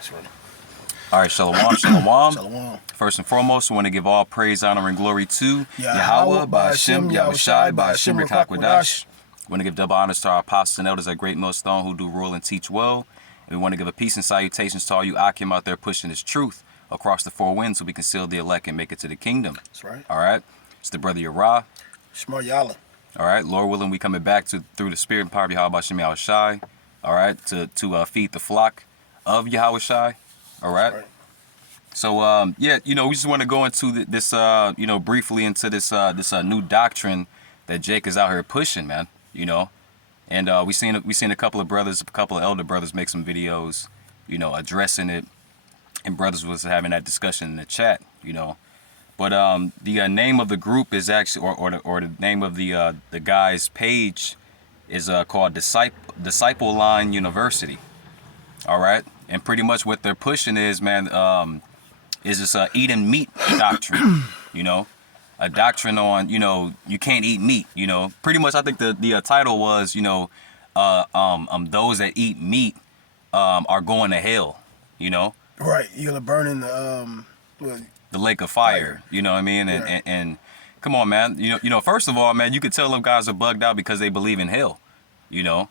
That's right. All right, shalom, shalom. Shalom. First and foremost, we want to give all praise, honor, and glory to Yahweh, Ba'ashem, Yahushai, Ba'ashem, Rakakwadash. We want to give double honors to our apostles and elders at Great Millstone who do rule and teach well. And we want to give a peace and salutations to all you Akim out there pushing this truth across the four winds so we can seal the elect and make it to the kingdom. That's right. All right. It's the brother Yerah. Shema Yalla. All right. Lord willing, we coming back through the spirit and power of Yahweh Ba'ashem, Yahushai. All right. To feed the flock of Yahushai. All right. Right. So, yeah, we just want to go into this, briefly into this new doctrine that Jake is out here pushing, man, And we seen a couple of elder brothers make some videos, addressing it, and brothers was having that discussion in the chat, But the name of the group is actually, or the name of the guy's page is called Disciple Line University. All right, and pretty much what they're pushing is, man, is this eating meat doctrine, a doctrine on, you can't eat meat, Pretty much, I think the title was, those that eat meat are going to hell, Right. You're gonna burn in the lake of fire, you know what I mean? Right. And come on, man, first of all, man, you could tell them guys are bugged out because they believe in hell, You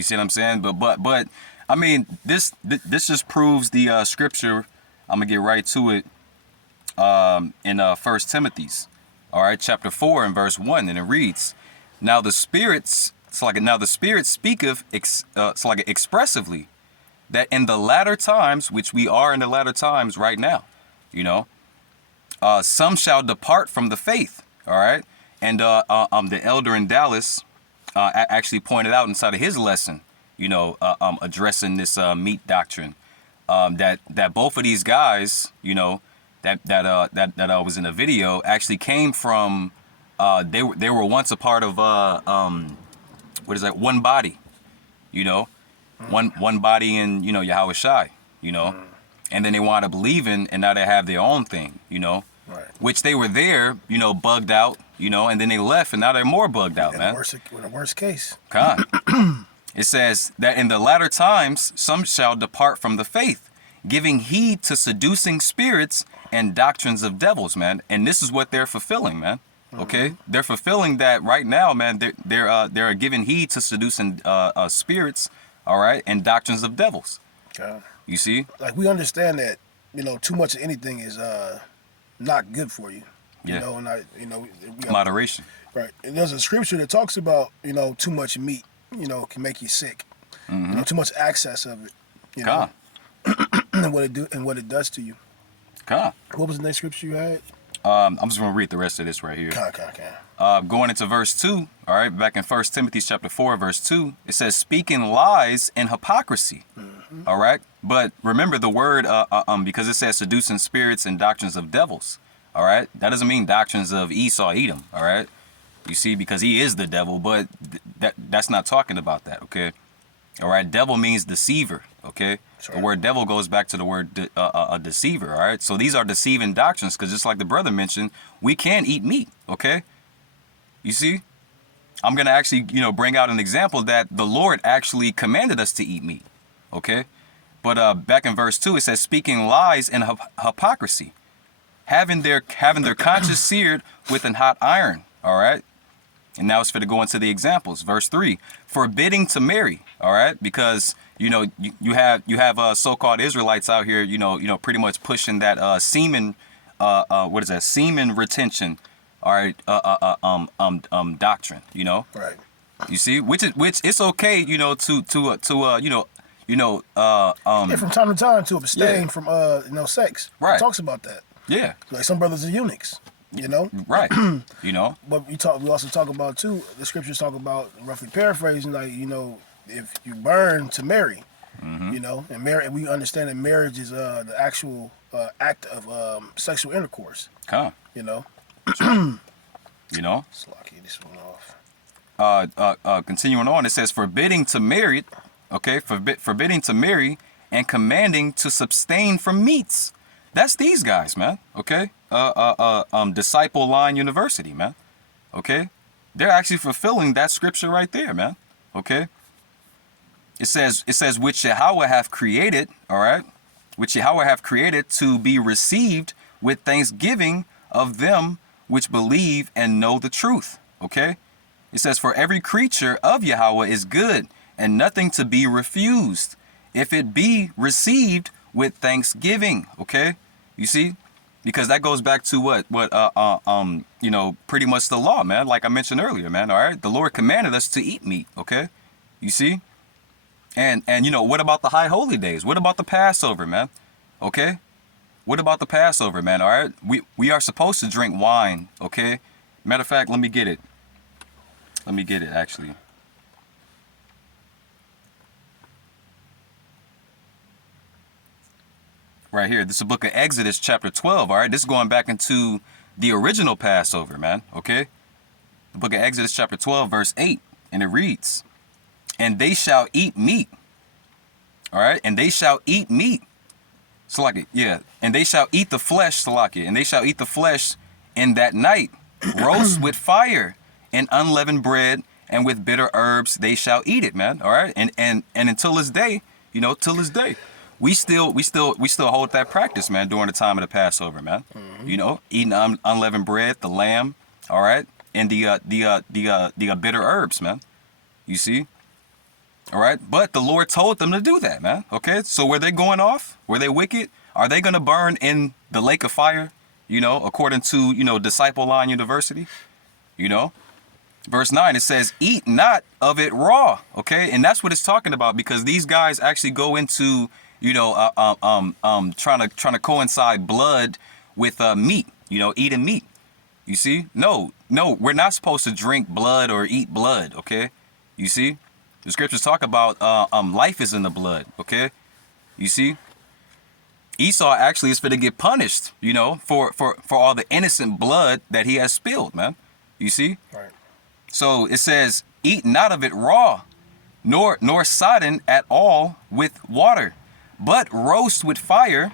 see what I'm saying? But I mean, this just proves the scripture. I'm gonna get right to it. In 1 Timothy's, all right, chapter 4 and verse 1, and it reads, "Now the Spirit speaketh expressively, that in the latter times, which we are in the latter times right now, some shall depart from the faith." All right, and the elder in Dallas actually pointed out inside of his lesson, addressing this meat doctrine. That both of these guys, that was in the video, actually came from, they were once a part of one body, one body in Yahushai, and then they wound up leaving, and now they have their own thing, Right. which they were there, bugged out, and then they left, and now they're more bugged out, man. In the worst case. God. It says that in the latter times, some shall depart from the faith, giving heed to seducing spirits and doctrines of devils, man. And this is what they're fulfilling, man. Okay, They're fulfilling that right now, man. They're giving heed to seducing spirits, all right, and doctrines of devils. God. You see? Like, we understand that too much of anything is not good for you. Yeah. And Moderation. Right. And there's a scripture that talks about too much meat. Can make you sick. Mm-hmm. Too much access of it. God. and what it does to you. God. What was the next scripture you had? I'm just gonna read the rest of this right here. Going into verse 2. All right, back in 1 Timothy chapter 4, verse 2, it says, "Speaking lies and hypocrisy." Mm-hmm. All right, but remember the word because it says seducing spirits and doctrines of devils. All right, that doesn't mean doctrines of Esau, Edom. All right. You see, because he is the devil, but that's not talking about that, okay? All right, devil means deceiver, okay? Sure. The word devil goes back to the word a deceiver, all right? So these are deceiving doctrines, because just like the brother mentioned, we can eat meat, okay? You see? I'm going to actually, bring out an example that the Lord actually commanded us to eat meat, okay? But back in verse 2, it says, "Speaking lies and hypocrisy, having their conscience seared with an hot iron," all right? And now it's for to go into the examples. Verse 3, "Forbidding to marry," all right? Because, you have so-called Israelites out here, pretty much pushing that semen, semen retention, all right, doctrine, Right. You see, which it's okay, from time to time to abstain from sex. Right. It talks about that. Yeah. Like some brothers are eunuchs. Right. But we also talk about too, the scriptures talk about, roughly paraphrasing, like, if you burn to marry, mm-hmm. And marry, and we understand that marriage is the actual act of sexual intercourse. Huh. Slocky, this one off. Continuing on, it says, "Forbidding to marry," okay, forbidding to marry and commanding to abstain from meats. That's these guys, man. Okay. Disciple Line University, man. Okay. They're actually fulfilling that scripture right there, man. Okay. It says, "Which Yahweh hath created," all right, which Yahweh hath created to be received with thanksgiving of them which believe and know the truth. Okay? It says, for every creature of Yahweh is good, and nothing to be refused, if it be received with thanksgiving. Okay? You see? Because that goes back to what you know, pretty much the law, man. Like I mentioned earlier, man. All right? The Lord commanded us to eat meat. Okay? You see? And you know, what about the high holy days? What about the Passover, man? Okay? What about the Passover, man? All right? We are supposed to drink wine, okay? Matter of fact, let me get it. Let me get it, actually. Right here. This is the book of Exodus, chapter 12, all right? This is going back into the original Passover, man, okay? The book of Exodus, chapter 12, verse 8, and it reads, and they shall eat meat, all right? And they shall eat meat. Salaki, yeah. And they shall eat the flesh, Salaki, and they shall eat the flesh in that night, roast with fire and unleavened bread, and with bitter herbs they shall eat it, man. All right. And until this day, you know, till this day, we still hold that practice, man, during the time of the Passover, man. You know, eating unleavened bread, the lamb, all right, and the bitter herbs, man. You see? All right. But the Lord told them to do that, man. Okay. So were they going off? Were they wicked? Are they going to burn in the lake of fire? You know, according to, you know, Disciple Line University, you know, verse 9, it says, eat not of it raw. Okay. And that's what it's talking about, because these guys actually go into, you know, trying to coincide blood with meat, you know, eating meat. You see? No, we're not supposed to drink blood or eat blood. Okay. You see? The scriptures talk about life is in the blood, okay? You see? Esau actually is for to get punished, you know, for all the innocent blood that he has spilled, man. You see? Right. So it says, eat not of it raw, nor sodden at all with water, but roast with fire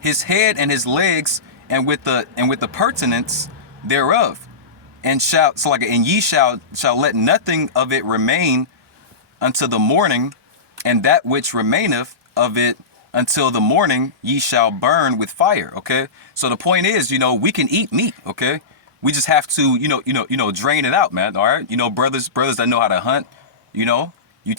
his head and his legs, and with the pertinence thereof. And ye shall let nothing of it remain until the morning, and that which remaineth of it until the morning ye shall burn with fire. Okay. So the point is, you know, we can eat meat. Okay. We just have to, you know, drain it out, man. All right. You know, brothers that know how to hunt, you know, you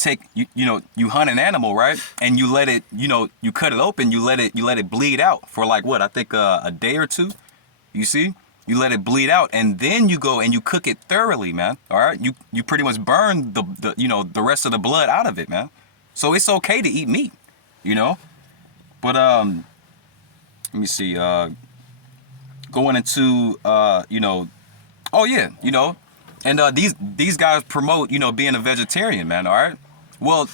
hunt an animal, right? And you let it, you know, you cut it open, you let it bleed out for like what? I think a day or two. You see? You let it bleed out, and then you go and you cook it thoroughly, man. All right, you pretty much burn the you know, the rest of the blood out of it, man. So it's okay to eat meat, you know. But let me see. Going into you know, oh yeah, you know, and these guys promote, you know, being a vegetarian, man. All right. Well,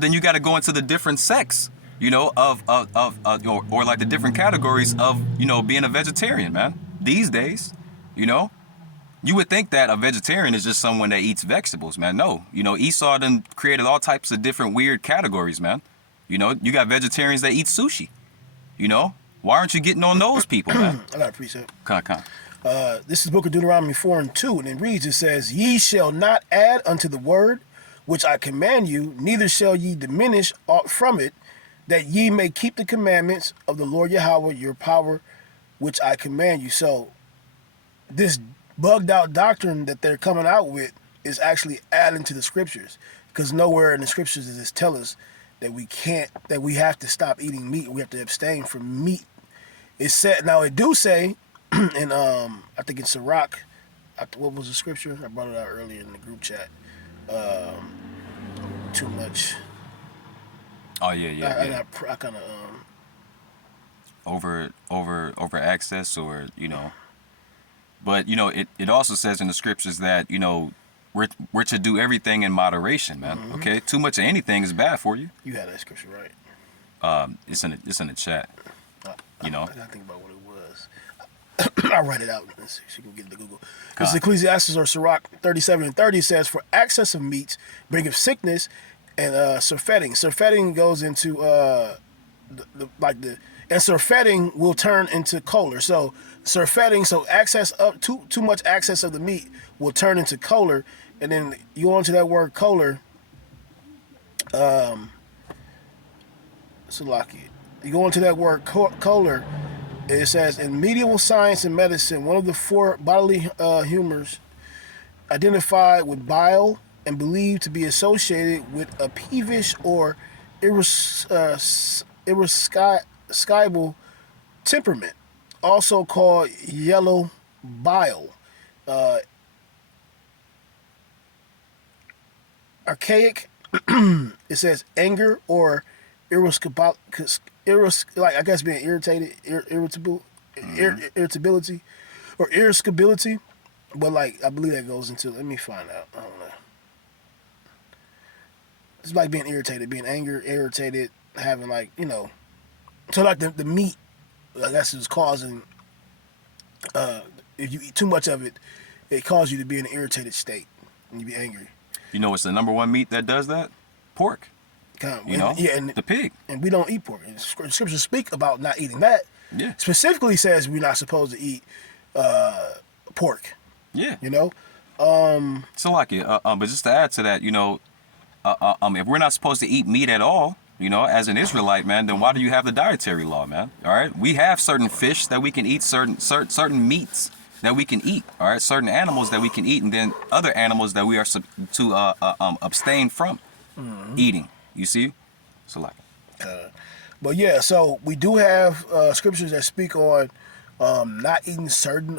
then you got to go into the different sects, you know, of or like the different categories of, you know, being a vegetarian, man. These days, you know, you would think that a vegetarian is just someone that eats vegetables, man. No, you know, Esau done created all types of different weird categories, man. You know, you got vegetarians that eat sushi. You know, why aren't you getting on those people, man? I got a precept. Come. This is the book of Deuteronomy 4:2, and it reads, it says, ye shall not add unto the word which I command you, neither shall ye diminish aught from it, that ye may keep the commandments of the Lord Yahweh your power, which I command you. So this bugged out doctrine that they're coming out with is actually adding to the scriptures, because nowhere in the scriptures does this tell us that we have to stop eating meat. We have to abstain from meat. It said, now it do say in I think in Sirach, what was the scripture? I brought it out earlier in the group chat. Too much. Oh yeah. I kind of over access, or, you know, but, you know, it also says in the scriptures that, you know, we're to do everything in moderation, man. Mm-hmm. Okay, too much of anything is bad for you. You had that scripture right. It's in the chat. You know, I gotta think about what it was. I'll write it out so you can get it to Google. This is Ecclesiastes or Sirach 37:30 says, for access of meats bringeth sickness, and surfeiting. Surfeiting goes into and surfeiting will turn into choler. So surfeiting, so access up too much access of the meat will turn into choler, and then you go into that word choler. Salaki. You go into that word color. It says in medieval science and medicine, one of the four bodily humors identified with bile and believed to be associated with a peevish or irascible temperament, also called yellow bile. Uh, Archaic, it says anger or irascible, like I guess being irritated, irritability, or irascibility. But like I believe that goes into. Let me find out. I don't know. It's like being irritated, being angry, irritated, having like So like the meat, I guess is causing. If you eat too much of it, it causes you to be in an irritated state and you be angry. You know what's the number one meat that does that? Pork. Yeah, and the pig. And we don't eat pork. And scriptures speak about not eating that. Yeah. Specifically says we're not supposed to eat pork. Yeah. So like it. But just to add to that, if we're not supposed to eat meat at all, as an Israelite, man, then why do you have the dietary law, man? All right. We have certain fish that we can eat, certain meats that we can eat. All right. Certain animals that we can eat, and then other animals that we are to abstain from eating. You see? So like. But yeah, so we do have scriptures that speak on not eating certain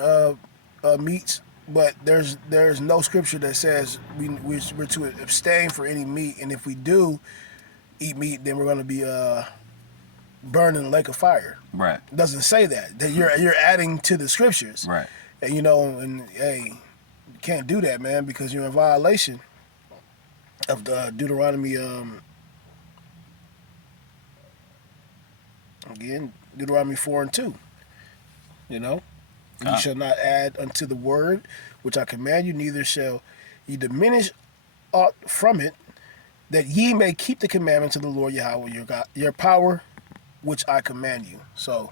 meats, but there's no scripture that says we're to abstain for any meat, and if we do eat meat, then we're going to be burned in the lake of fire. Right. It doesn't say that. That you're adding to the scriptures. Right. And and hey, you can't do that, man, because you're in violation of the Deuteronomy. Again, Deuteronomy 4:2. You shall not add unto the word which I command you, neither shall ye diminish aught from it, that ye may keep the commandments of the Lord Yahweh your God, your power, which I command you. So,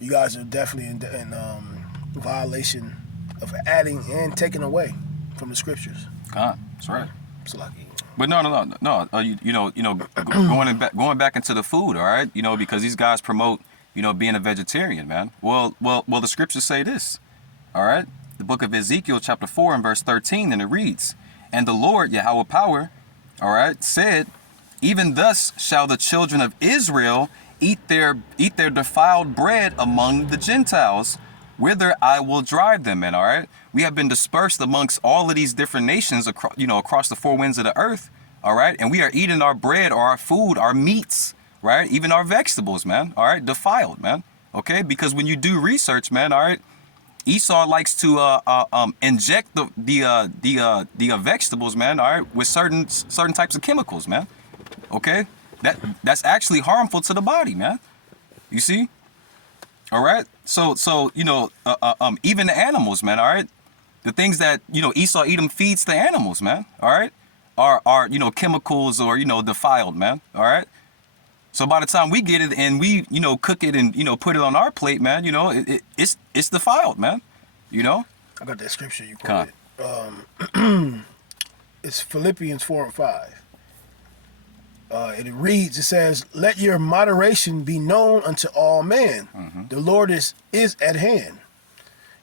you guys are definitely in violation of adding and taking away from the scriptures. That's right. So like. But no. Going back into the food, all right. Because these guys promote, being a vegetarian, man. Well, the scriptures say this, all right. The book of Ezekiel, chapter 4, and verse 13, and it reads, "And the Lord Yahweh power, all right, said, even thus shall the children of Israel eat their defiled bread among the Gentiles, whither I will drive them." And all right, we have been dispersed amongst all of these different nations across the four winds of the earth. All right, and we are eating our bread or our food, our meats, right, even our vegetables, man. All right, defiled, man. Okay, because when you do research, man, all right, Esau likes to inject the vegetables, man. All right, with certain types of chemicals, man. Okay, that's actually harmful to the body, man. You see? All right. So even the animals, man. All right, the things that Esau feeds the animals, man. All right, are chemicals or defiled, man. All right. So by the time we get it and we cook it and put it on our plate, man, it's defiled, man. I got that scripture you quoted. It's Philippians 4:5. And it reads, it says, "Let your moderation be known unto all men. The Lord is at hand."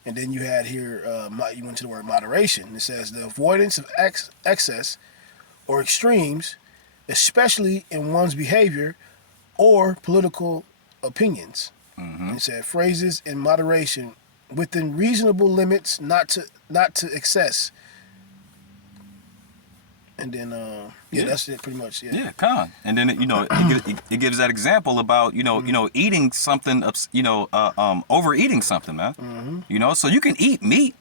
And then you had here, you went to the word moderation. It says, "The avoidance of excess or extremes, especially in one's behavior or political opinions." And it said, "Phrases in moderation, within reasonable limits, not to excess." And then, that's it pretty much. Yeah. Yeah, and then it gives that example about eating something, overeating something, man. So you can eat meat,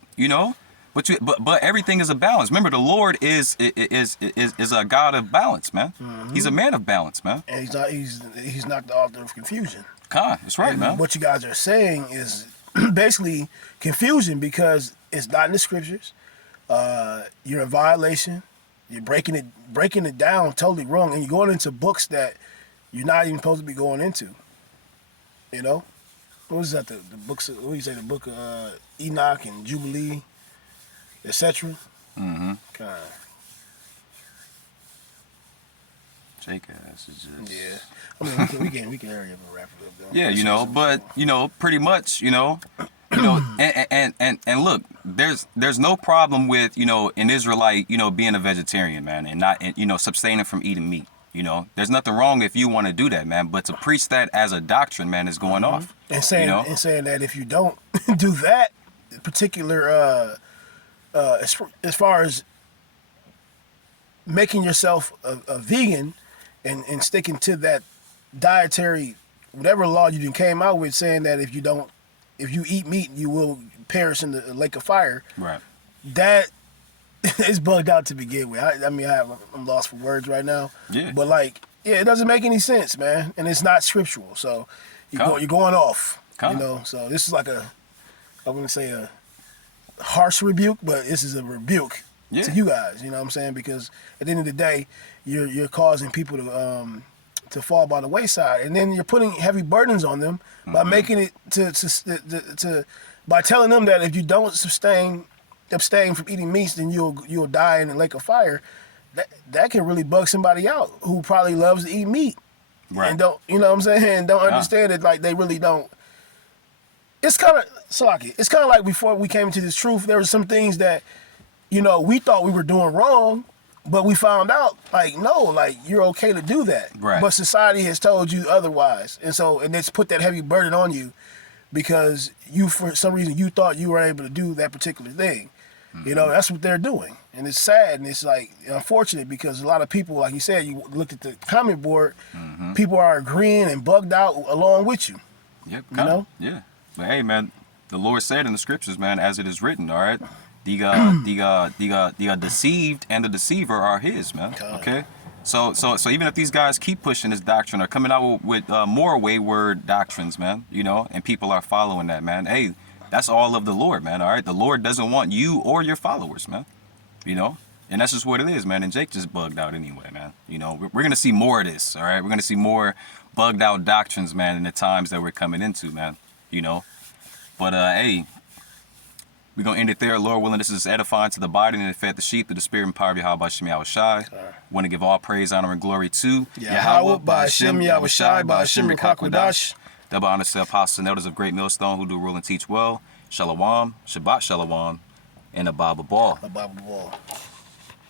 but everything is a balance. Remember, the Lord is a God of balance, man. He's a man of balance, man. And he's not the author of confusion. That's right, man. What you guys are saying is basically confusion because it's not in the scriptures. You're in violation. You're breaking it down totally wrong, and you're going into books that you're not even supposed to be going into. What was that? The books? What do you say? The book of Enoch and Jubilee, etc. Jake ass is just. Yeah. I mean, we can hurry up and wrap it up, though. Yeah, you know, but you know, pretty much, and look, there's no problem with an Israelite, being a vegetarian, man, and not sustaining from eating meat. There's nothing wrong if you want to do that, man. But to preach that as a doctrine, man, is going off. And saying that if you don't do that particular, as far as making yourself a vegan and sticking to that dietary whatever law you came out with, saying that if you eat meat you will perish in the lake of fire. Right. That is bugged out to begin with. I'm lost for words right now. Yeah. But it doesn't make any sense, man, and it's not scriptural. So you're going off. So this is like I wouldn't say a harsh rebuke, but this is a rebuke to you guys. You know what I'm saying? Because at the end of the day, you're causing people to fall by the wayside, and then you're putting heavy burdens on them by making it to by telling them that if you don't abstain from eating meats, then you'll die in the lake of fire. That can really bug somebody out who probably loves to eat meat, right? And don't understand it, like they really don't. It's kind of Salaki. It's kind of like before we came into this truth, there were some things that we thought we were doing wrong, but we found out no, you're okay to do that. Right. But society has told you otherwise, and it's put that heavy burden on you because for some reason you thought you were able to do that particular thing. That's what they're doing, and it's sad, and it's unfortunate because a lot of people, like you said, you looked at the comment board, people are agreeing and bugged out along with you. Yep. Yeah. But hey, man, the Lord said in the scriptures, man, as it is written, all right, the deceived and the deceiver are His, man. Okay. So even if these guys keep pushing this doctrine or coming out with more wayward doctrines, man, and people are following that, man, hey, that's all of the Lord, man, all right? The Lord doesn't want you or your followers, man, and that's just what it is, man, and Jake just bugged out anyway, man. We're going to see more of this, all right? We're going to see more bugged out doctrines, man, in the times that we're coming into, man, But, hey, we're going to end it there. Lord willing, this is edifying to the body and it fed the sheep through the spirit and power of Yahweh Shem Yahushai. Want to give all praise, honor, and glory to Yahweh, by Shem Yahushai, by Shem Rikakwadash. Double honor to the apostles and elders of Great Millstone who do rule and teach well. Shalom, Shabbat Shalom, and Abba Ball. Abba Ball.